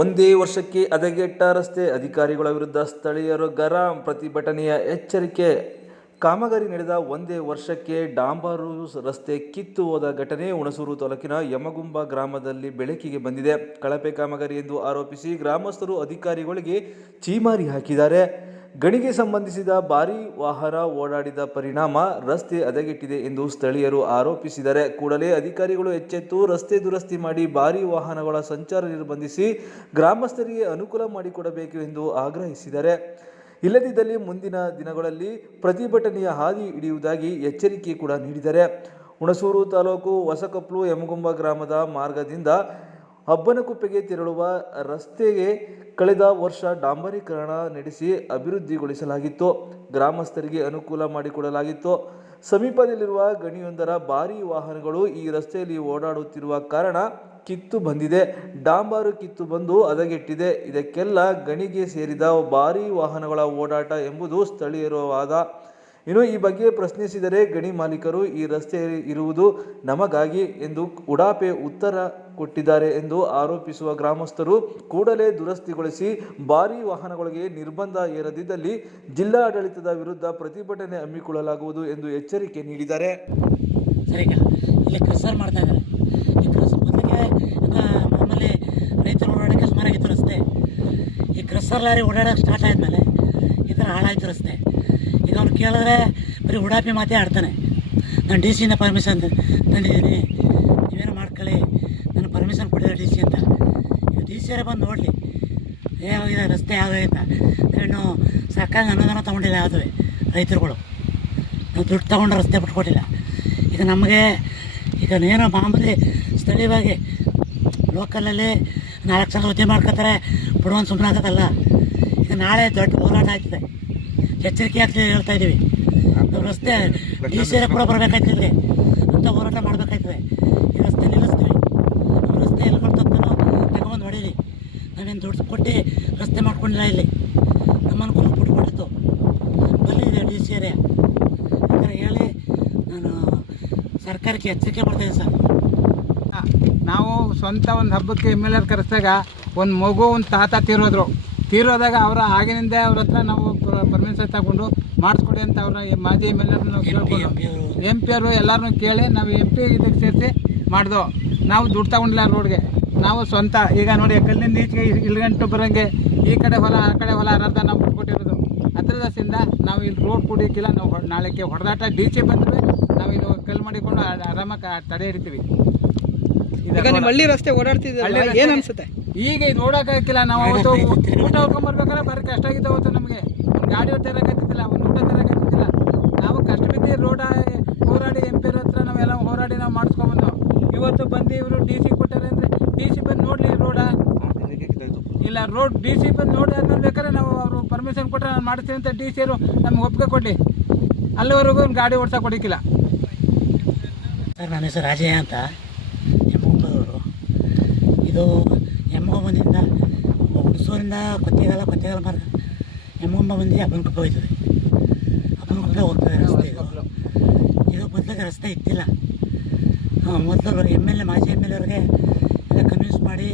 ಒಂದೇ ವರ್ಷಕ್ಕೆ ಹದಗೆಟ್ಟ ರಸ್ತೆ, ಅಧಿಕಾರಿಗಳ ವಿರುದ್ಧ ಸ್ಥಳೀಯರು ಗರಂ. ಪ್ರತಿಭಟನೆಯ ಎಚ್ಚರಿಕೆ. ಕಾಮಗಾರಿ ನಡೆದ ಒಂದೇ ವರ್ಷಕ್ಕೆ ಡಾಂಬರು ರಸ್ತೆ ಕಿತ್ತು ಹೋದ ಘಟನೆ ಹುಣಸೂರು ತಾಲೂಕಿನ ಯಮಗುಂಬ ಗ್ರಾಮದಲ್ಲಿ ಬೆಳಕಿಗೆ ಬಂದಿದೆ. ಕಳಪೆ ಕಾಮಗಾರಿ ಎಂದು ಆರೋಪಿಸಿ ಗ್ರಾಮಸ್ಥರು ಅಧಿಕಾರಿಗಳಿಗೆ ಛೀಮಾರಿ ಹಾಕಿದ್ದಾರೆ. ಗಣಿಗೆ ಸಂಬಂಧಿಸಿದ ಭಾರೀ ವಾಹನ ಓಡಾಡಿದ ಪರಿಣಾಮ ರಸ್ತೆ ಹದಗೆಟ್ಟಿದೆ ಎಂದು ಸ್ಥಳೀಯರು ಆರೋಪಿಸಿದ್ದಾರೆ. ಕೂಡಲೇ ಅಧಿಕಾರಿಗಳು ಎಚ್ಚೆತ್ತು ರಸ್ತೆ ದುರಸ್ತಿ ಮಾಡಿ ಭಾರೀ ವಾಹನಗಳ ಸಂಚಾರ ನಿರ್ಬಂಧಿಸಿ ಗ್ರಾಮಸ್ಥರಿಗೆ ಅನುಕೂಲ ಮಾಡಿಕೊಡಬೇಕು ಎಂದು ಆಗ್ರಹಿಸಿದ್ದಾರೆ. ಇಲ್ಲದಿದ್ದಲ್ಲಿ ಮುಂದಿನ ದಿನಗಳಲ್ಲಿ ಪ್ರತಿಭಟನೆಯ ಹಾದಿ ಹಿಡಿಯುವುದಾಗಿ ಎಚ್ಚರಿಕೆ ಕೂಡ ನೀಡಿದ್ದಾರೆ. ಹುಣಸೂರು ತಾಲೂಕು ಹೊಸಕೊಪ್ಲು ಯಮಗುಂಬ ಗ್ರಾಮದ ಮಾರ್ಗದಿಂದ ಹಬ್ಬನಕುಪ್ಪೆಗೆ ತೆರಳುವ ರಸ್ತೆಗೆ ಕಳೆದ ವರ್ಷ ಡಾಂಬರೀಕರಣ ನಡೆಸಿ ಅಭಿವೃದ್ಧಿಗೊಳಿಸಲಾಗಿತ್ತು. ಗ್ರಾಮಸ್ಥರಿಗೆ ಅನುಕೂಲ ಮಾಡಿಕೊಡಲಾಗಿತ್ತು. ಸಮೀಪದಲ್ಲಿರುವ ಗಣಿಯೊಂದರ ಭಾರೀ ವಾಹನಗಳು ಈ ರಸ್ತೆಯಲ್ಲಿ ಓಡಾಡುತ್ತಿರುವ ಕಾರಣ ಕಿತ್ತು ಬಂದಿದೆ. ಡಾಂಬರು ಕಿತ್ತು ಬಂದು ಹದಗೆಟ್ಟಿದೆ. ಇದಕ್ಕೆಲ್ಲ ಗಣಿಗೆ ಸೇರಿದ ಭಾರೀ ವಾಹನಗಳ ಓಡಾಟ ಎಂಬುದು ಸ್ಥಳೀಯರ ವಾದ. ಇನ್ನು ಈ ಬಗ್ಗೆ ಪ್ರಶ್ನಿಸಿದರೆ ಗಣಿ ಮಾಲೀಕರು ಈ ರಸ್ತೆ ಇರುವುದು ನಮಗಾಗಿ ಎಂದು ಉಡಾಪೆ ಉತ್ತರ ಕೊಟ್ಟಿದ್ದಾರೆ ಎಂದು ಆರೋಪಿಸುವ ಗ್ರಾಮಸ್ಥರು ಕೂಡಲೇ ದುರಸ್ತಿಗೊಳಿಸಿ ಭಾರೀ ವಾಹನಗಳಿಗೆ ನಿರ್ಬಂಧ ಹೇರದಿದ್ದಲ್ಲಿ ಜಿಲ್ಲಾ ಆಡಳಿತದ ವಿರುದ್ಧ ಪ್ರತಿಭಟನೆ ಹಮ್ಮಿಕೊಳ್ಳಲಾಗುವುದು ಎಂದು ಎಚ್ಚರಿಕೆ ನೀಡಿದ್ದಾರೆ. ಇಲ್ಲಿ ಕ್ರಸರ್ ಮಾಡ್ತಾ ಇದ್ದಾರೆ. ಈ ಕ್ರಸ್ ಮೊದಲಿಗೆ ಮಾಮೂಲಿ ರೈತರು ಓಡಾಡೋಕ್ಕೆ ಸುಮಾರಾಗಿತ್ತು ರಸ್ತೆ. ಈ ಕ್ರಸರ್ ಲಾರಿ ಓಡಾಡೋಕ್ಕೆ ಸ್ಟಾರ್ಟ್ ಆದಮೇಲೆ ಈ ಥರ ಹಾಳಾಯಿತು ರಸ್ತೆ. ಈಗ ಅವ್ನು ಕೇಳಿದ್ರೆ ಬರೀ ಉಡಾಪಿ ಮಾತೇ ಆಡ್ತಾನೆ. ನಾನು ಡಿ ಸಿಯಿಂದ ಪರ್ಮಿಷನ್ ತಂದಿದ್ದೀನಿ, ನೀವೇನೋ ಮಾಡ್ಕೊಳ್ಳಿ, ನಾನು ಪರ್ಮಿಷನ್ ಕೊಟ್ಟಿದ್ದೆ ಡಿ ಸಿ ಅಂತ. ಈಗ ಡಿ ಸಿಯರೇ ಬಂದು ನೋಡಲಿ ಹೇಗಾಗಿದೆ ರಸ್ತೆ ಯಾವಾಗೈತ. ಇನ್ನು ಸರ್ಕಾರ ಅನುದಾನ ತೊಗೊಂಡಿಲ್ಲ ಯಾವುದೇ ರೈತರುಗಳು. ನಾವು ದುಡ್ಡು ತೊಗೊಂಡು ರಸ್ತೆ ಬಿಟ್ಕೊಟ್ಟಿಲ್ಲ. ಈಗ ನಮಗೆ ಈಗ ಏನೋ ಮಾಮೂಲಿ ಸ್ಥಳೀಯವಾಗಿ ಲೋಕಲಲ್ಲಿ 4 ಸಲ ಉದ್ಯೋಗ ಮಾಡ್ಕೊತಾರೆ, ಬಿಡುವಂತ ಸುಮ್ಮನೆ ಆಗೋದಲ್ಲ. ಈಗ ನಾಳೆ ದೊಡ್ಡ ಹೋರಾಟ ಆಯ್ತದೆ, ಎಚ್ಚರಿಕೆ ಆಗ್ತದೆ ಹೇಳ್ತಾ ಇದ್ದೀವಿ. ನಾವು ರಸ್ತೆ ಡಿ ಸಿಯರೇ ಕೂಡ ಬರಬೇಕಾಯ್ತದೆ, ಅಂತ ಹೋರಾಟ ಮಾಡಬೇಕಾಯ್ತದೆ. ಈ ರಸ್ತೆ ನಿಲ್ಲಿಸ್ತೀವಿ. ನಮ್ಮ ರಸ್ತೆ ಎಲ್ಲಿ ಕೊಡ್ತಂತ ತಗೊಂಡು ಹೊಡೀರಿ. ನಾವೇನು ದುಡ್ಡು ಕೊಟ್ಟು ರಸ್ತೆ ಮಾಡ್ಕೊಂಡಿಲ್ಲ. ಇಲ್ಲಿ ನಮ್ಮ ಅನುಕೂಲ ಬಿಟ್ಕೊಂಡಿತ್ತು. ಬಂದಿದೆ ಡಿ ಸಿಯರೇ ಈ ಥರ ಹೇಳಿ ನಾನು ಸರ್ಕಾರಕ್ಕೆ ಎಚ್ಚರಿಕೆ ಮಾಡ್ತಾಯಿದ್ದೆ ಸರ್. ನಾವು ಸ್ವಂತ ಒಂದು ಹಬ್ಬಕ್ಕೆ MLA ಕರೆಸಿದಾಗ ಒಂದು ಮಗು ಒಂದು ತಾತ ತೀರೋದಾಗ ಅವರ ಆಗಿನಿಂದ ಅವ್ರ ಹತ್ರ ನಾವು ಪರ್ಮಿಷನ್ ತಗೊಂಡು ಮಾಡಿಸ್ಕೊಡಿ ಅಂತ ಅವ್ರ ಮಾಜಿ MLA ನಾವು ಕೇಳ್ಕೊಂಡು MP ಅವರು ಎಲ್ಲರನ್ನೂ ಕೇಳಿ ನಾವು MP ಇದಕ್ಕೆ ಸೇರಿಸಿ ಮಾಡ್ದೋ. ನಾವು ದುಡ್ಡು ತಗೊಂಡಿಲ್ಲ ರೋಡ್ಗೆ. ನಾವು ಸ್ವಂತ ಈಗ ನೋಡಿ ಕಲ್ಲಿಂದ ಈಚೆಗೆ ಇಲ್ಗಂಟು ಬರೋಂಗೆ ಈ ಕಡೆ ಹೊಲ ಆ ಕಡೆ ಹೊಲ ಅರ್ಧ ನಾವು ಬಿಟ್ಕೊಟ್ಟಿರೋದು. ಅದರದಿಂದ ನಾವು ಇಲ್ಲಿ ರೋಡ್ ಕುಡಿಯೋಕ್ಕಿಲ್ಲ. ನಾವು ನಾಳೆಗೆ ಹೊಡೆದಾಟ ಡಿ ಸಿ ಬಂದರೆ ನಾವು ಇಲ್ಲಿ ಕಲ್ಲು ಮಾಡಿಕೊಂಡು ಆರಾಮಾಗಿ ತಡೆ ಹಿಡಿತೀವಿ. ಈಗ ನಿಮ್ಮ ಹಳ್ಳಿ ರಸ್ತೆ ಓಡಾಡ್ತಿದ್ದೀವಿ, ಏನು ಅನ್ಸುತ್ತೆ? ಈಗ ಇದು ನೋಡೋಕ್ಕಾಗಿಲ್ಲ. ನಾವು ಅವತ್ತು ಊಟ ಹೋಗ್ಕೊಂಬರ್ಬೇಕಾದ್ರೆ ಬರೀ ಕಷ್ಟ ಆಗಿದ್ದ ಅವತ್ತು. ನಮಗೆ ಒಂದು ಗಾಡಿ ತರೋಕ್ಕಾಗ್ತಿದ್ದಿಲ್ಲ, ಒಂದು ಊಟ ತರೋಕ್ಕಾಗ್ತಿದ್ದಿಲ್ಲ. ನಾವು ಕಷ್ಟ ಬಿದ್ದು ರೋಡ ಹೋರಾಡಿ MP ಹತ್ರ ನಾವೆಲ್ಲ ಹೋರಾಡಿ ನಾವು ಮಾಡಿಸ್ಕೊಂಬಂದು ಇವತ್ತು ಬಂದು ಇವರು ಡಿ ಸಿ ಕೊಟ್ಟಾರೆ ಅಂದರೆ ಡಿ ಸಿ ಬಂದು ನೋಡಲಿ ರೋಡ ಇಲ್ಲ ರೋಡ್ ಡಿ ಸಿ ಬಂದು ನೋಡಿ ಆದ್ಮೇಲೆ ಬೇಕಾದ್ರೆ ನಾವು ಅವರು ಪರ್ಮಿಷನ್ ಕೊಟ್ಟರೆ ನಾನು ಮಾಡಿಸ್ತೀನಿ ಅಂತ ಡಿ ಸಿಯವರು ನಮ್ಗೆ ಒಪ್ಪಿಗೆ ಕೊಡಲಿ. ಅಲ್ಲಿವರೆಗೂ ಒಂದು ಗಾಡಿ ಓಡ್ಸೋಕೆ ಕೊಡೋಕ್ಕಿಲ್ಲ. ಸರ್ ನನ್ನ ಹೆಸರು ರಾಜಯ್ಯ ಅಂತ, ಯಮಗುಂಬದವರು. ಇದು ಯಮಗುಂಬದಿಂದ ಹುಣಸೂರಿಂದ ಕೊತ್ತೆಗಾಲ ಮಾರ್ಗ ಯಮಗುಂಬ ಬಂದು ಹಬ್ಬನಕುಪ್ಪೆ ಹೋಗ್ತದೆ. ಹಬ್ಬನಕುಪ್ಪೆ ಹೋಗ್ತದೆ ರಸ್ತೆ. ಇದು ಮೊದಲಿಗೆ ರಸ್ತೆ ಇತ್ತಿಲ್ಲ. ಮೊದಲು MLA ಮಾಜಿ MLA ಅವ್ರಿಗೆ ಎಲ್ಲ ಕನ್ವಿನ್ಸ್ ಮಾಡಿ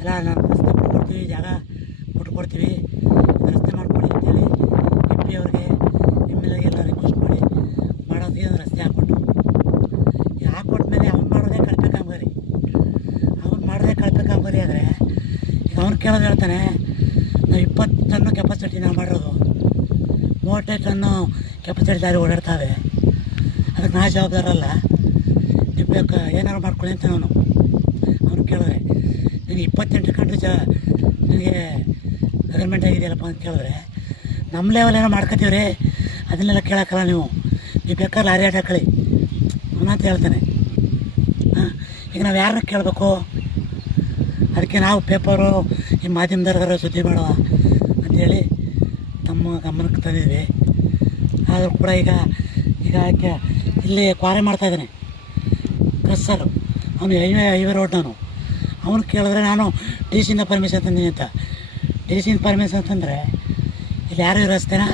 ಎಲ್ಲ ನಾನು ರಸ್ತೆ ಬಿಟ್ಕೊಡ್ತೀವಿ, ಜಾಗ ಬಿಟ್ಕೊಡ್ತೀವಿ, ರಸ್ತೆ ಮಾಡ್ಕೊಡಿ ಅಂತೇಳಿ MP ಅವ್ರಿಗೆ MLA ಎಲ್ಲ ರಿಕ್ವೆಸ್ಟ್ ಮಾಡಿ ಮಾಡೋದಕ್ಕೆ ರಸ್ತೆ ಹಾಕ್ಕೊಟ್ರು. ಈಗ ಹಾಕ್ಕೊಟ್ಮೇಲೆ ಅವ್ನು ಮಾಡೋದೇ ಕಳಪೆ ಕಾಮಗಾರಿ. ಆದರೆ ಈಗ ಅವ್ನು ಕೇಳೋದು ಹೇಳ್ತಾನೆ, ನಾವು 20 ಟನ್ನು ಕೆಪಾಸಿಟಿ ನಾವು ಮಾಡಿರೋದು, 35 ಟನ್ನು ಕೆಪಾಸಿಟಿ ದಾರಿ ಓಡಾಡ್ತಾವೆ, ಅದಕ್ಕೆ ನಾ ಜವಾಬ್ದಾರಲ್ಲ, ನೀವು ಬೇಕು ಏನಾರು ಮಾಡ್ಕೊಳ್ಳಿ ಅಂತ ಅವ್ನು ಕೇಳಿದ್ರೆ, ನನಗೆ 28 ಕಂಡು ನನಗೆ ಗವರ್ಮೆಂಟ್ ಆಗಿದೆಯಲ್ಲಪ್ಪ ಅಂತ ಕೇಳಿದ್ರೆ, ನಮ್ಮ ಲೆವೆಲ್ ಏನೋ ಮಾಡ್ಕೊತೀವಿ ರೀ, ಅದನ್ನೆಲ್ಲ ಕೇಳೋಕ್ಕಲ್ಲ, ನೀವು ಬೇಕಾದ್ರೆ ಲಾರಿ ಆಟ ಹಾಕೊಳ್ಳಿ ಅಂತ ಹೇಳ್ತಾನೆ. ಈಗ ನಾವು ಯಾರನ್ನ ಕೇಳಬೇಕು? ಅದಕ್ಕೆ ನಾವು ಪೇಪರು ಈ ಮಾಧ್ಯಮದವ್ರಿಗಾರ ಸುದ್ದಿ ಮಾಡುವ ಅಂಥೇಳಿ ನಮ್ಮ ಗಮನಕ್ಕೆ ತಂದಿದ್ವಿ. ಆದರೂ ಕೂಡ ಈಗ ಇಲ್ಲಿ ಕ್ವಾರೆ ಮಾಡ್ತಾಯಿದ್ದಾನೆ ಕ್ರಸ್ಸರು. ಅವನು ಹೈವೇ ರೋಡ್. ಅವನು ಕೇಳಿದ್ರೆ ನಾನು ಡಿ ಸಿಯಿಂದ ಪರ್ಮಿಷನ್ ತಂದೀನಿ ಅಂತ. ಡಿ ಸಿಯಿಂದ ಪರ್ಮಿಷನ್ ತಂದರೆ ಇಲ್ಲಿ ಯಾರು ರಸ್ತೆನ